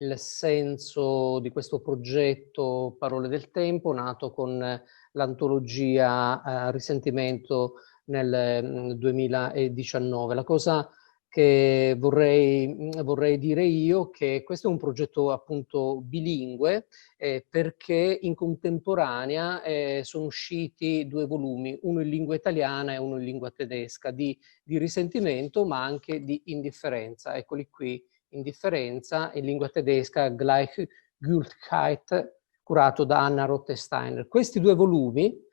il senso di questo progetto Parole del Tempo, nato con l'antologia Risentimento nel 2019. La cosa che vorrei dire io, che questo è un progetto appunto bilingue, perché in contemporanea sono usciti 2 volumi, uno in lingua italiana e uno in lingua tedesca, di Risentimento, ma anche di Indifferenza. Eccoli qui: Indifferenza, in lingua tedesca Gleichgültigkeit, curato da Anna Rottensteiner. Questi 2 volumi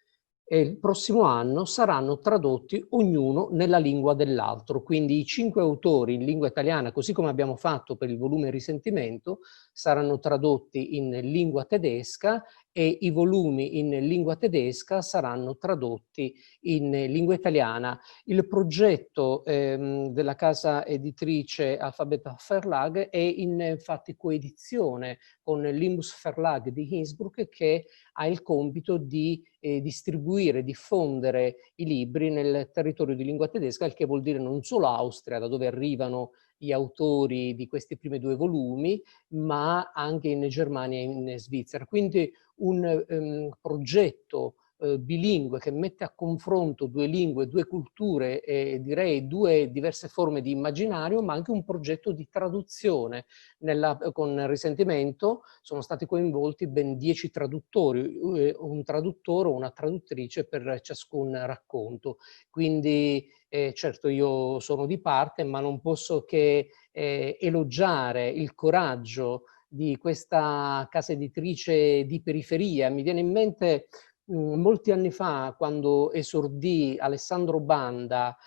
il prossimo anno saranno tradotti ognuno nella lingua dell'altro, quindi i 5 autori in lingua italiana, così come abbiamo fatto per il volume Risentimento, saranno tradotti in lingua tedesca, e i volumi in lingua tedesca saranno tradotti in lingua italiana. Il progetto della casa editrice Alphabeta Verlag è infatti coedizione con l'Imbus Verlag di Innsbruck, che ha il compito di distribuire, diffondere i libri nel territorio di lingua tedesca, il che vuol dire non solo Austria, da dove arrivano gli autori di questi primi 2 volumi, ma anche in Germania e in Svizzera. Quindi un progetto bilingue, che mette a confronto 2 lingue, 2 culture e direi 2 diverse forme di immaginario, ma anche un progetto di traduzione. Con Risentimento sono stati coinvolti ben 10 traduttori, un traduttore o una traduttrice per ciascun racconto. Quindi certo, io sono di parte, ma non posso che elogiare il coraggio di questa casa editrice di periferia. Mi viene in mente molti anni fa, quando esordì Alessandro Banda,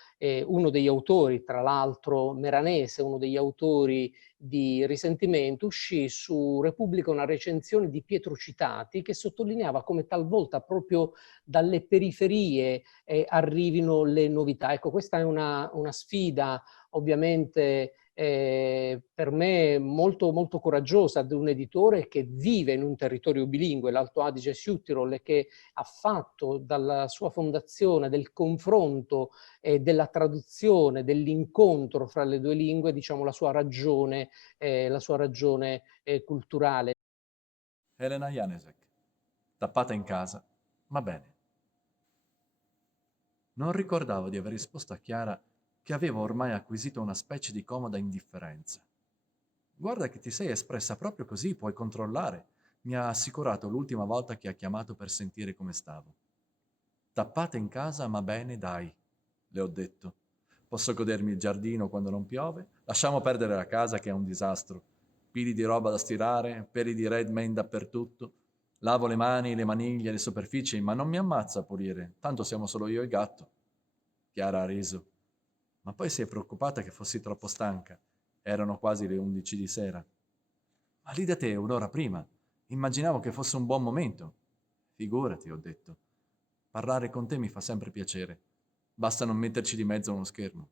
uno degli autori, tra l'altro meranese, uno degli autori di Risentimento, uscì su Repubblica una recensione di Pietro Citati, che sottolineava come talvolta proprio dalle periferie arrivino le novità. Ecco, questa è una sfida ovviamente per me molto, molto coraggiosa, di un editore che vive in un territorio bilingue, l'Alto Adige-Südtirol, e che ha fatto dalla sua fondazione del confronto e della traduzione, dell'incontro fra le 2 lingue, diciamo, la sua ragione culturale. Elena Janesek, tappata in casa, ma bene. Non ricordavo di aver risposto a Chiara che avevo ormai acquisito una specie di comoda indifferenza. Guarda che ti sei espressa proprio così, puoi controllare, mi ha assicurato l'ultima volta che ha chiamato per sentire come stavo. Tappata in casa, ma bene, dai, le ho detto. Posso godermi il giardino quando non piove? Lasciamo perdere la casa che è un disastro. Pili di roba da stirare, peli di Red Mane dappertutto. Lavo le mani, le maniglie, le superfici, ma non mi ammazza a pulire, tanto siamo solo io e il gatto. Chiara ha riso. Ma poi si è preoccupata che fossi troppo stanca. Erano quasi le 11 di sera. Ma lì da te un'ora prima. Immaginavo che fosse un buon momento. Figurati, ho detto. Parlare con te mi fa sempre piacere. Basta non metterci di mezzo uno schermo.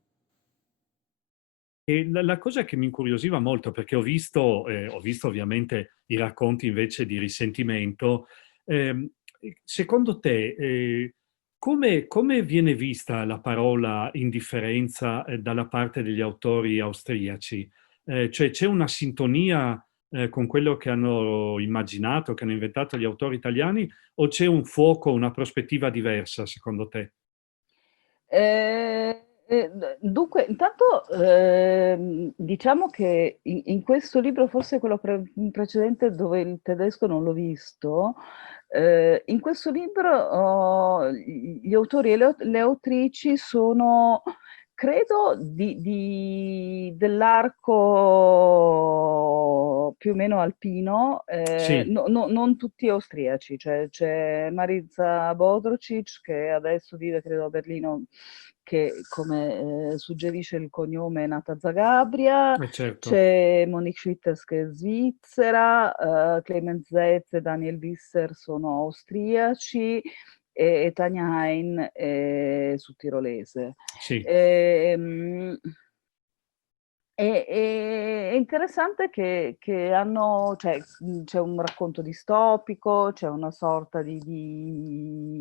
E la cosa che mi incuriosiva molto, perché ho visto ovviamente i racconti invece di Risentimento, ehm, secondo te come viene vista la parola indifferenza dalla parte degli autori austriaci? Cioè c'è una sintonia con quello che hanno immaginato, che hanno inventato gli autori italiani, o c'è un fuoco, una prospettiva diversa secondo te? Dunque, intanto diciamo che in questo libro, forse quello precedente dove il tedesco non l'ho visto, in questo libro gli autori e le autrici sono, credo, dell'arco più o meno alpino, Sì. non tutti austriaci, cioè c'è Mariza Bodrocic che adesso vive credo a Berlino, che come suggerisce il cognome è nata a Zagabria, Certo. c'è Monique Schwitters che è svizzera, Clemens Zetz e Daniel Visser sono austriaci, e Tanja Hein è sudtirolese. Sì. Ehm, è interessante che hanno, cioè, c'è un racconto distopico, c'è una sorta mm,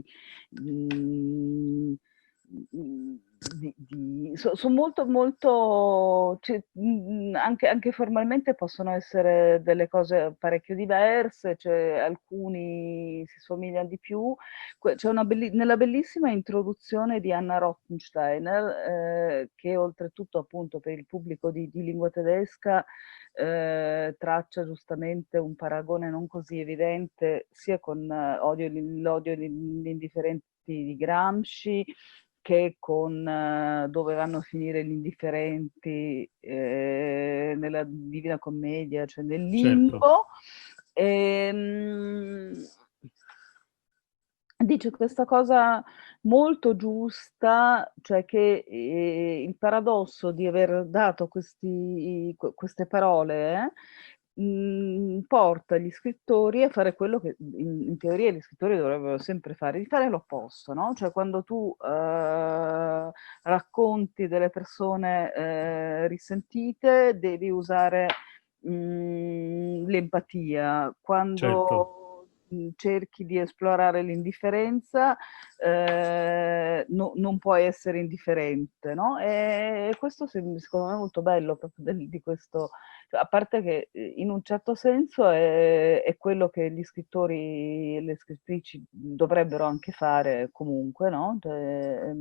di Son molto, molto anche formalmente possono essere delle cose parecchio diverse, cioè alcuni si somiglian di più. C'è una nella bellissima introduzione di Anna Rothensteiner, che oltretutto appunto per il pubblico di lingua tedesca, traccia giustamente un paragone non così evidente sia con l'odio e l'indifferenti di Gramsci, che con Dove vanno a finire gli indifferenti, nella Divina Commedia, cioè nel certo, limbo. Ehm, Dice questa cosa molto giusta, cioè che il paradosso di aver dato queste parole, porta gli scrittori a fare quello che in teoria gli scrittori dovrebbero sempre fare, di fare l'opposto, no? Cioè quando tu racconti delle persone risentite, devi usare l'empatia. certo, Quando cerchi di esplorare l'indifferenza, non puoi essere indifferente, no? E questo secondo me è molto bello proprio di questo, cioè, a parte che in un certo senso è quello che gli scrittori e le scrittrici dovrebbero anche fare comunque, no? Cioè,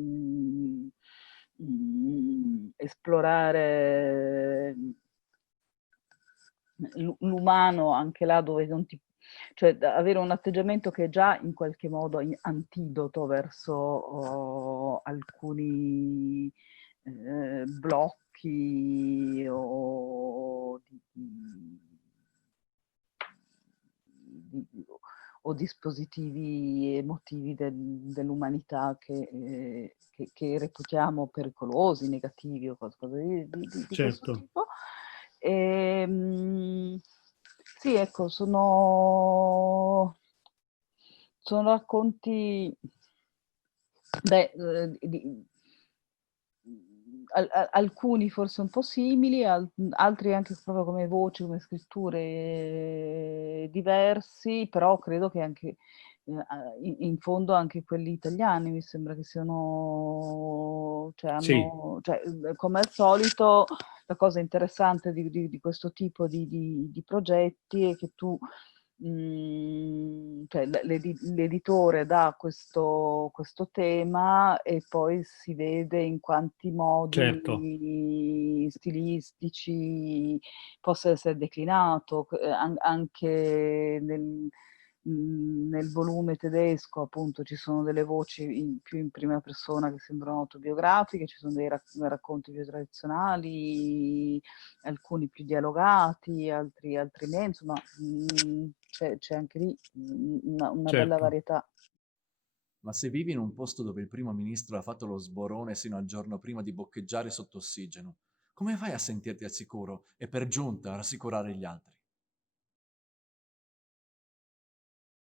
esplorare l'umano anche là dove non ti, cioè avere un atteggiamento che è già in qualche modo antidoto verso alcuni blocchi o dispositivi emotivi dell'umanità che reputiamo pericolosi, negativi o qualcosa di questo certo. tipo. Ehm, sì, ecco, sono racconti, beh, alcuni forse un po' simili, altri anche proprio come voci, come scritture diversi, però credo che anche in fondo anche quelli italiani mi sembra che siano, cioè Sì, hanno, cioè, come al solito la cosa interessante di questo tipo di progetti è che tu, cioè l'editore dà questo tema e poi si vede in quanti certo, modi stilistici possa essere declinato, anche nel volume tedesco appunto ci sono delle voci più in prima persona che sembrano autobiografiche, ci sono dei racconti più tradizionali, alcuni più dialogati, altri meno, insomma, c'è anche lì una bella certo. varietà. Ma se vivi in un posto dove il primo ministro ha fatto lo sborone sino al giorno prima di boccheggiare sotto ossigeno, come fai a sentirti al sicuro e per giunta a rassicurare gli altri?